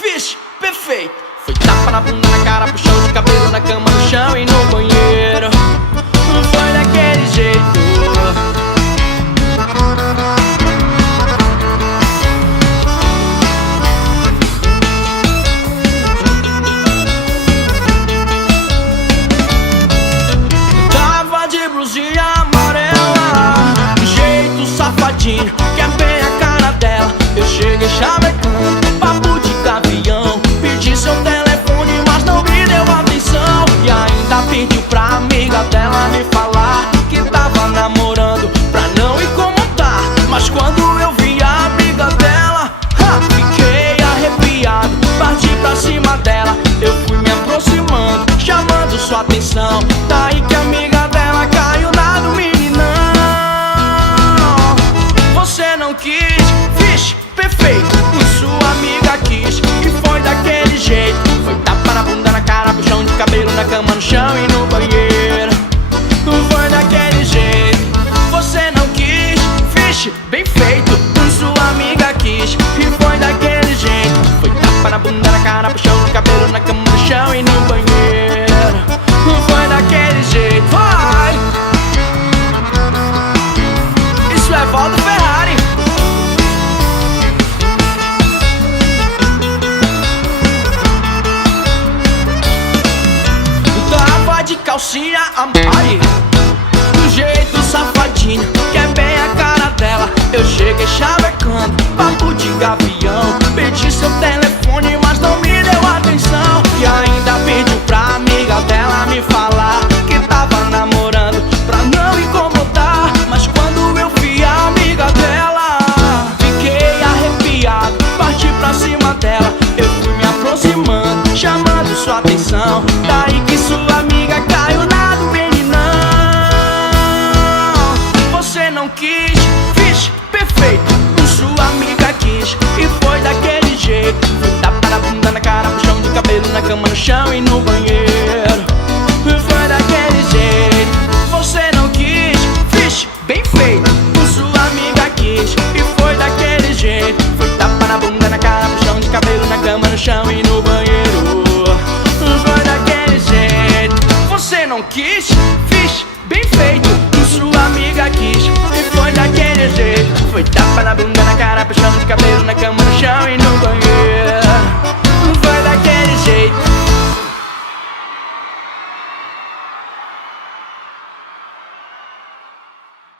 Vixe, perfeito. Foi tapa na bunda, na cara, puxão de cabelo, na cama, no chão e no banheiro. Foi daquele jeito. Tava de blusinha amarela, jeito safadinho, que é bem a cara dela. Eu cheguei chavecando, papo de gavião. Pedi seu telefone, mas não me deu atenção. E ainda pediu pra amiga dela me falar que tava namorando, pra não incomodar. Mas quando eu vi a amiga dela, fiquei arrepiado. Parti pra cima dela, eu fui me aproximando, chamando sua atenção. Daí que a amiga dela caiu na do meninão. Você não quis, vixe, perfeito, sua amiga quis. E foi daquele jeito. Foi tapa na bunda, na cara, puxão de cabelo, na cama, no chão e no banheiro. Foi daquele jeito. Você não quis, vixe, bem feito, sua amiga quis. E foi daquele jeito. Foi tapa na bunda, na cara, puxão de cabelo, na cama, no chão e no banheiro. Foi daquele jeito. Vai! Isso é Valdo Ferrari. Tava de calcinha Amari, do jeito safadinho, que é bem a cara dela. Eu cheguei chavecando, papo de gavião. Pedi seu telefone, mas não me deu atenção. E ainda pediu pra amiga dela me falar que tava namorando, pra não incomodar. Mas quando eu vi a amiga dela, fiquei arrepiado. Parti pra cima dela, eu fui me aproximando, chamando sua atenção. Daí que sua amiga caiu na do meninão. Você não quis, vixe, perfeito, sua amiga quis. E foi daquele jeito. Foi tapa na bunda, na cara, puxão de cabelo, na cama, no chão e no banheiro. Foi daquele jeito. Você não quis, vixe, bem feito, sua amiga quis. E foi daquele jeito. Foi tapa na bunda, na cara, puxão de cabelo, na cama, no chão e no banheiro. Foi daquele jeito. Você não quis, vixe, bem feito, sua amiga quis. E foi daquele jeito. Foi tapa na bunda, na cara, puxão